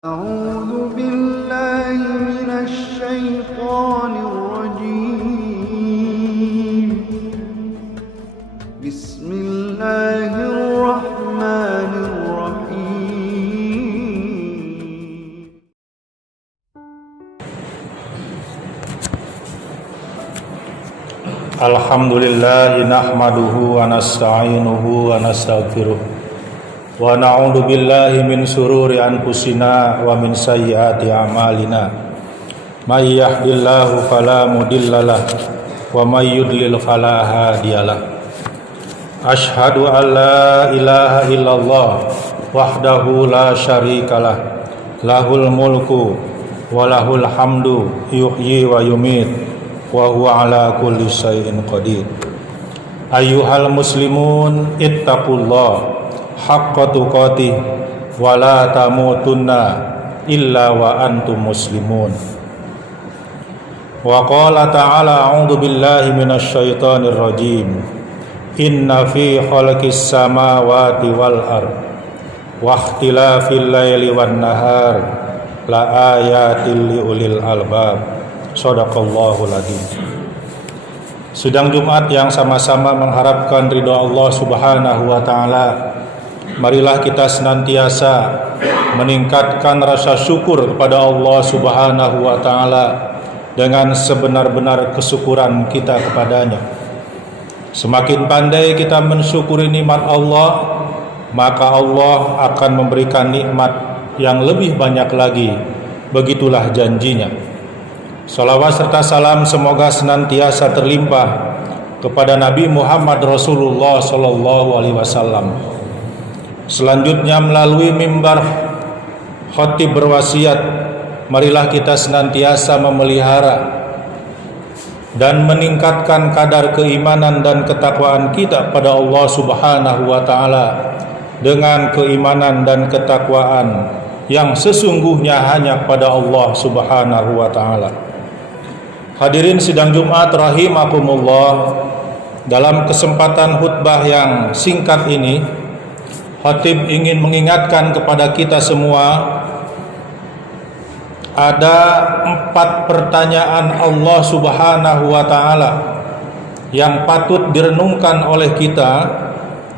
أعوذ بالله من الشيطان الرجيم بسم الله الرحمن الرحيم Alhamdulillah nahmaduhu wa nasta'inuhu wa nastaghfiruh wa na'udzu billahi min sururi anfusina wa min sayyiati a'malina may yahdihillahu fala mudhillalah wa may yudlil fala hadiyalah asyhadu an la ilaha illallah wahdahu la syarikalah lahul mulku wa lahul hamdu yuhyi wa yumiit wa huwa ala kulli syai'in qadir. Ayyuhal muslimun ittaqullah haqqa tuqatih wa la tamutunna illa wa antum muslimun. Wa qala ta'ala a'udzu billahi minasy syaithanir rajim. Inna fi khalqis samawati wal ard wa ikhtilafil laili wan nahar la ayatil liulil albab. Shadaqallahul adzim. Sidang Jumat yang sama-sama mengharapkan ridha Allah Subhanahu wa taala. Marilah kita senantiasa meningkatkan rasa syukur kepada Allah Subhanahu wa taala dengan sebenar-benar kesyukuran kita kepadanya. Semakin pandai kita mensyukuri nikmat Allah, maka Allah akan memberikan nikmat yang lebih banyak lagi. Begitulah janjinya. Salawat serta salam semoga senantiasa terlimpah kepada Nabi Muhammad Rasulullah sallallahu alaihi wasallam. Selanjutnya melalui mimbar khatib berwasiat, marilah kita senantiasa memelihara dan meningkatkan kadar keimanan dan ketakwaan kita pada Allah Subhanahu wa taala dengan keimanan dan ketakwaan yang sesungguhnya hanya pada Allah Subhanahu wa taala. Hadirin sidang Jumat rahimakumullah, dalam kesempatan khutbah yang singkat ini, khatib ingin mengingatkan kepada kita semua ada 4 pertanyaan Allah Subhanahu wa taala yang patut direnungkan oleh kita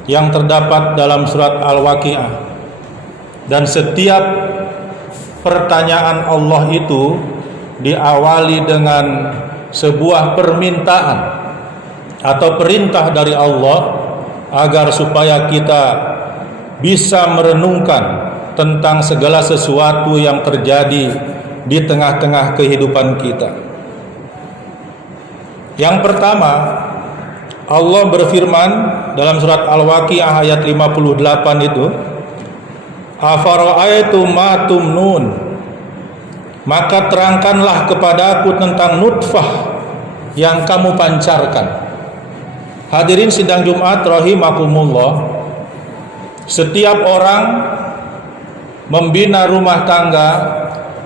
yang terdapat dalam surat Al-Waqiah. Dan setiap pertanyaan Allah itu diawali dengan sebuah permintaan atau perintah dari Allah agar supaya kita bisa merenungkan tentang segala sesuatu yang terjadi di tengah-tengah kehidupan kita. Yang pertama, Allah berfirman dalam surat Al-Waqiah ayat 58 itu, afara'aitum ma tumnun, maka terangkanlah kepadaku tentang nutfah yang kamu pancarkan. Hadirin sidang Jumat rahimakumullah, setiap orang membina rumah tangga,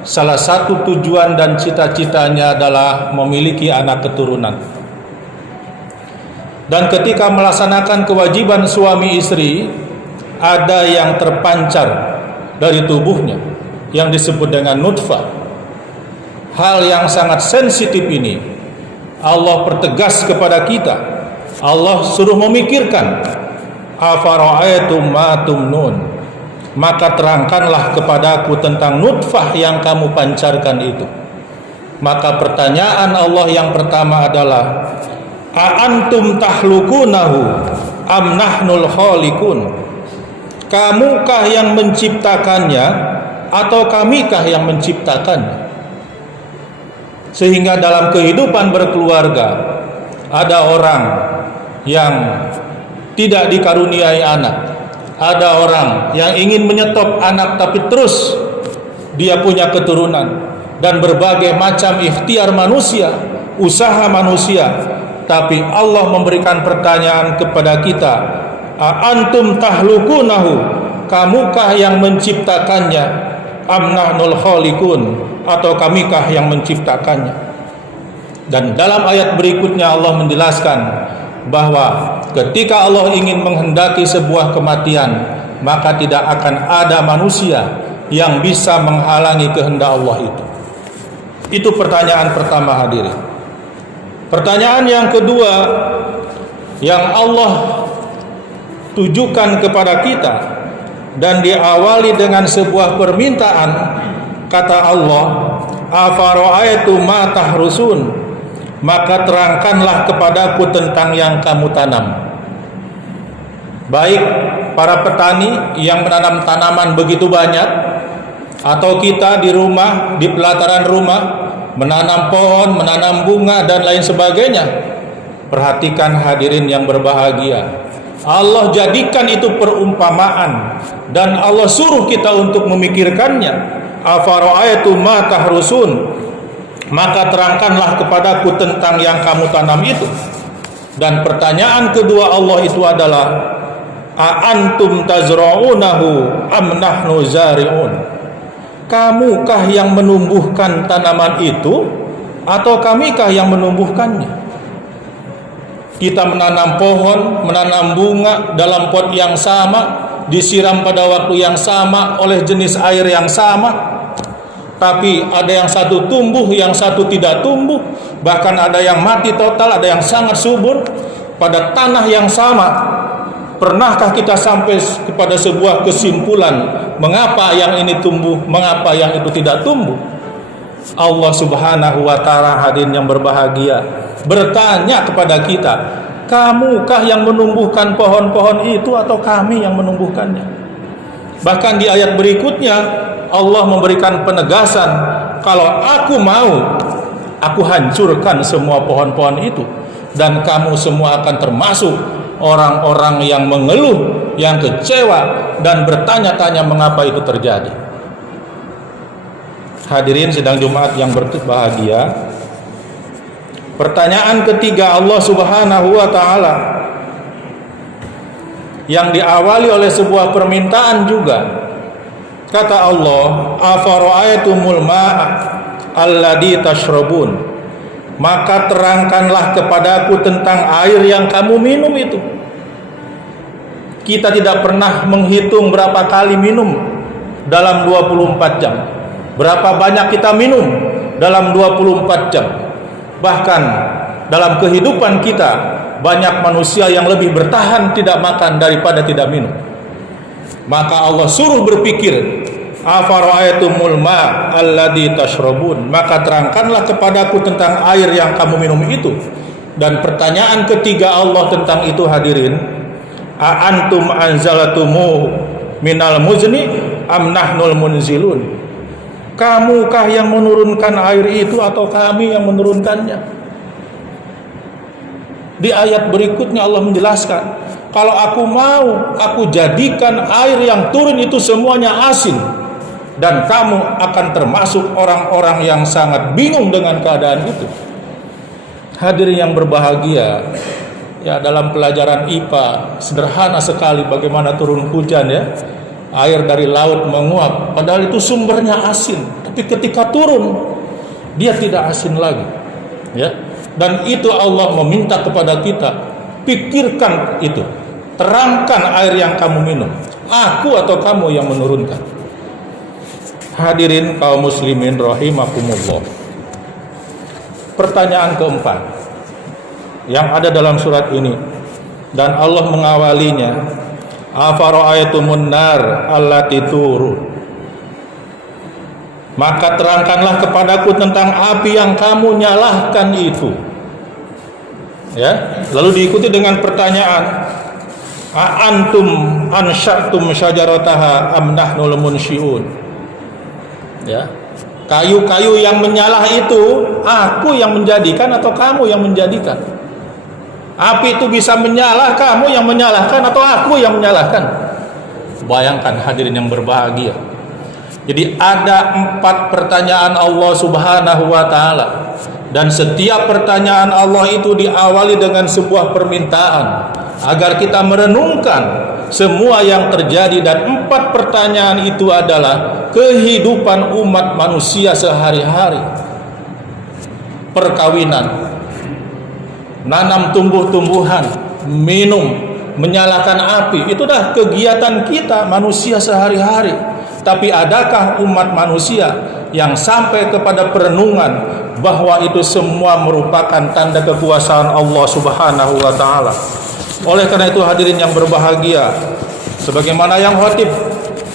salah satu tujuan dan cita-citanya adalah memiliki anak keturunan. Dan ketika melaksanakan kewajiban suami istri, ada yang terpancar dari tubuhnya yang disebut dengan nutfah. Hal yang sangat sensitif ini Allah pertegas kepada kita. Allah suruh memikirkan, afara'aitum ma tumnun, maka terangkanlah kepadaku tentang nutfah yang kamu pancarkan itu. Maka pertanyaan Allah yang pertama adalah, a antum tahlukunahu am nahnul khaliqun, kamukah yang menciptakannya atau kamikah yang menciptakannya? Sehingga dalam kehidupan berkeluarga ada orang yang tidak dikaruniai anak, ada orang yang ingin menyetop anak tapi terus dia punya keturunan, dan berbagai macam ikhtiar manusia, usaha manusia. Tapi Allah memberikan pertanyaan kepada kita, a antum tahlukunahu, kamukah yang menciptakannya, am nahnul khaliqun, atau kamikah yang menciptakannya? Dan dalam ayat berikutnya Allah menjelaskan bahwa ketika Allah ingin menghendaki sebuah kematian, maka tidak akan ada manusia yang bisa menghalangi kehendak Allah itu? Itu pertanyaan pertama, hadirin. Pertanyaan yang kedua yang Allah tujukan kepada kita dan diawali dengan sebuah permintaan, kata Allah, afara'aitum ma tahrusun, maka terangkanlah kepadaku tentang yang kamu tanam. Baik para petani yang menanam tanaman begitu banyak, atau kita di rumah, di pelataran rumah, menanam pohon, menanam bunga dan lain sebagainya. Perhatikan hadirin yang berbahagia, Allah jadikan itu perumpamaan dan Allah suruh kita untuk memikirkannya. Afara'aitum ma tahrusun, maka terangkanlah kepadaku tentang yang kamu tanam itu. Dan pertanyaan kedua Allah itu adalah, a antum tazra'unahu am nahnu zari'un, kamukah yang menumbuhkan tanaman itu atau kamikah yang menumbuhkannya? Kita menanam pohon, menanam bunga dalam pot yang sama, disiram pada waktu yang sama oleh jenis air yang sama, tapi ada yang satu tumbuh, yang satu tidak tumbuh, bahkan ada yang mati total, ada yang sangat subur pada tanah yang sama. Pernahkah kita sampai kepada sebuah kesimpulan mengapa yang ini tumbuh, mengapa yang itu tidak tumbuh? Allah Subhanahu wa taala, hadirin yang berbahagia, bertanya kepada kita, kamukah yang menumbuhkan pohon-pohon itu atau kami yang menumbuhkannya? Bahkan di ayat berikutnya Allah memberikan penegasan, kalau aku mau, aku hancurkan semua pohon-pohon itu dan kamu semua akan termasuk orang-orang yang mengeluh, yang kecewa dan bertanya-tanya mengapa itu terjadi. Hadirin sidang Jumat yang berbahagia, pertanyaan ketiga Allah Subhanahu wa taala yang diawali oleh sebuah permintaan juga. Kata Allah, afara'aitumul ma'a alladzi tashrabun, maka terangkanlah kepadaku tentang air yang kamu minum itu. Kita tidak pernah menghitung berapa kali minum dalam 24 jam. Berapa banyak kita minum dalam 24 jam. Bahkan dalam kehidupan kita, banyak manusia yang lebih bertahan tidak makan daripada tidak minum. Maka Allah suruh berpikir, afara'aitumul ma' alladzi tashrabun, maka terangkanlah kepadaku tentang air yang kamu minum itu. Dan pertanyaan ketiga Allah tentang itu, hadirin, a antum anzalatumu minal muzni am nahnul munzilun, kamukah yang menurunkan air itu atau kami yang menurunkannya? Di ayat berikutnya Allah menjelaskan, kalau aku mau, aku jadikan air yang turun itu semuanya asin, dan kamu akan termasuk orang-orang yang sangat bingung dengan keadaan itu. Hadirin yang berbahagia, ya, dalam pelajaran IPA sederhana sekali bagaimana turun hujan, ya, air dari laut menguap, padahal itu sumbernya asin, tapi ketika turun dia tidak asin lagi, ya. Dan itu Allah meminta kepada kita, pikirkan itu, terangkan air yang kamu minum, aku atau kamu yang menurunkan. Hadirin kaum muslimin rahimakumullah. Pertanyaan keempat yang ada dalam surat ini dan Allah mengawalinya, afara'aitumun nar allati turun, maka terangkanlah kepadaku tentang api yang kamu nyalahkan itu. Ya, lalu diikuti dengan pertanyaan, a antum ansya'tum syajarataha am nahnul munsyi'un. Ya, kayu-kayu yang menyalah itu aku yang menjadikan atau kamu yang menjadikan? Api itu bisa menyala, kamu yang menyalahkan atau aku yang menyalahkan? Bayangkan hadirin yang berbahagia. Jadi ada 4 pertanyaan Allah Subhanahu wa taala, dan setiap pertanyaan Allah itu diawali dengan sebuah permintaan agar kita merenungkan semua yang terjadi. Dan 4 pertanyaan itu adalah kehidupan umat manusia sehari-hari. Perkawinan, nanam tumbuh-tumbuhan, minum, menyalakan api, itu dah kegiatan kita manusia sehari-hari. Tapi adakah umat manusia yang sampai kepada perenungan bahwa itu semua merupakan tanda kekuasaan Allah Subhanahu wa taala? Oleh karena itu hadirin yang berbahagia, sebagaimana yang khatib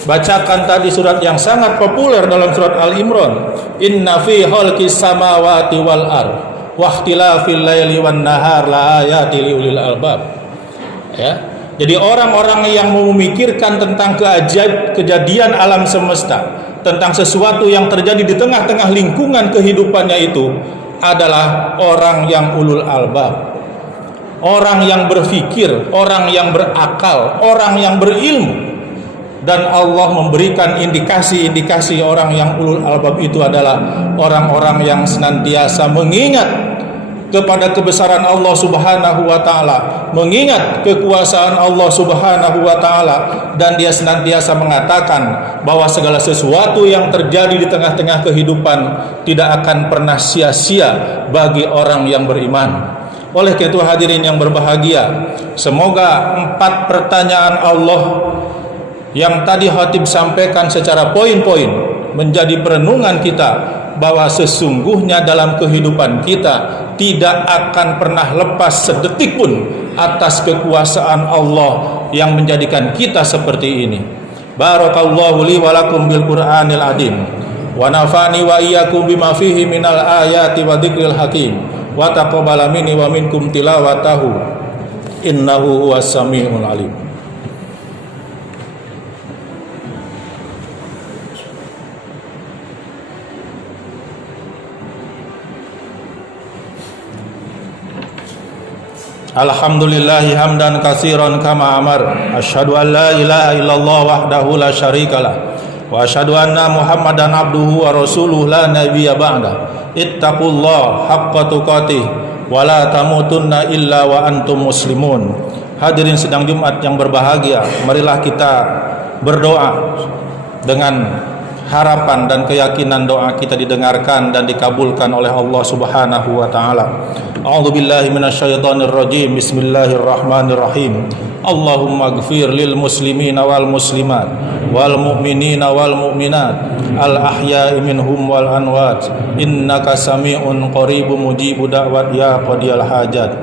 bacakan tadi surat yang sangat populer dalam surat Al-Imran, inna fi khalqis samawati wal ard wa ikhtilafil laili wan nahar la ayati liulil albab. Ya. Jadi orang-orang yang memikirkan tentang kejadian alam semesta, tentang sesuatu yang terjadi di tengah-tengah lingkungan kehidupannya itu adalah orang yang ulul albab, orang yang berpikir, orang yang berakal, orang yang berilmu. Dan Allah memberikan indikasi-indikasi orang yang ulul albab itu adalah orang-orang yang senantiasa mengingat kepada kebesaran Allah Subhanahu wa taala, mengingat kekuasaan Allah Subhanahu wa taala, dan dia senantiasa mengatakan bahwa segala sesuatu yang terjadi di tengah-tengah kehidupan tidak akan pernah sia-sia bagi orang yang beriman. Oleh karena itu hadirin yang berbahagia, semoga 4 pertanyaan Allah yang tadi khatib sampaikan secara poin-poin menjadi perenungan kita, bahwa sesungguhnya dalam kehidupan kita tidak akan pernah lepas sedetik pun atas kekuasaan Allah yang menjadikan kita seperti ini. Barakallahu li wa lakum bil Qur'anil azim wa nafa'ani wa iyyakum bima fihi minal ayati wa dzikril hakim wa taqabbala minni wa minkum tilawatahu innahu huwas samiul alim. Alhamdulillahi hamdan katsiran kama amar. Asyhadu an la ilaha illallah wahdahu la syarikalah wa asyhadu anna Muhammadan abduhu wa rasuluhu la nabiyya ba'da. Ittaqullaha haqqa tuqatih wa la tamutunna illa wa antum muslimun. Hadirin sidang Jumat yang berbahagia, marilah kita berdoa dengan harapan dan keyakinan doa kita didengarkan dan dikabulkan oleh Allah Subhanahu wa taala. A'udzubillahi minasyaitonir rajim. Bismillahirrahmanirrahim. Allahumma ighfir lil muslimina wal muslimat wal mu'minina wal mu'minat al ahya'i minhum wal anwat innaka sami'un qaribun mujibu da'wat ya qadiyal hajat.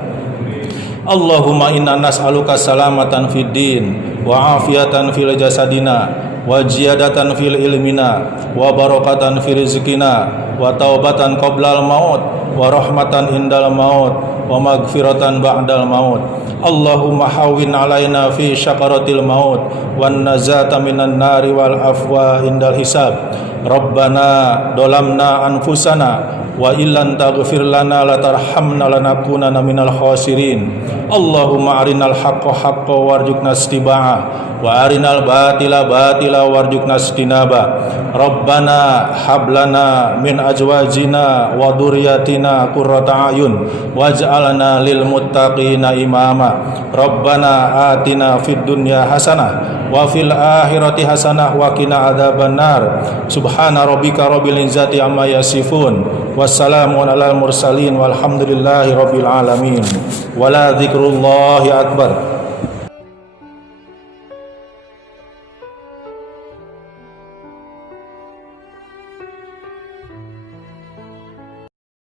Allahumma inna nas'aluka salamatan fid din wa afiyatan fil jasadina wa ziyadatan fil ilmina wa barakatan fil rizqina wa taubatan qoblal maut wa rahmatan indal maut wa maghfiratan ba'dal maut. Allahumma hawwin alaina fi syakaratil maut wan nazata minan nari wal afwa indal hisab. Rabbana dolamna anfusana wa illan taghfir lana latarhamna lanakunanna minal khasirin. Allahumma arinal haqqa haqqan warzuqna ittiba'ah wa arinal batila batila warzuqna ijtinaba. Rabbana hablana min azwajina wa dzurriyyatina qurrata a'yun waj'alna lil muttaqina imama. Rabbana atina fid dunya hasanah wa fil akhirati hasanah wa qina adzabannar. Subhana rabbika rabbil izzati amma yasifun wassalamun alal mursalin walhamdulillahi rabbil alamin. Wala dzikrullahi akbar.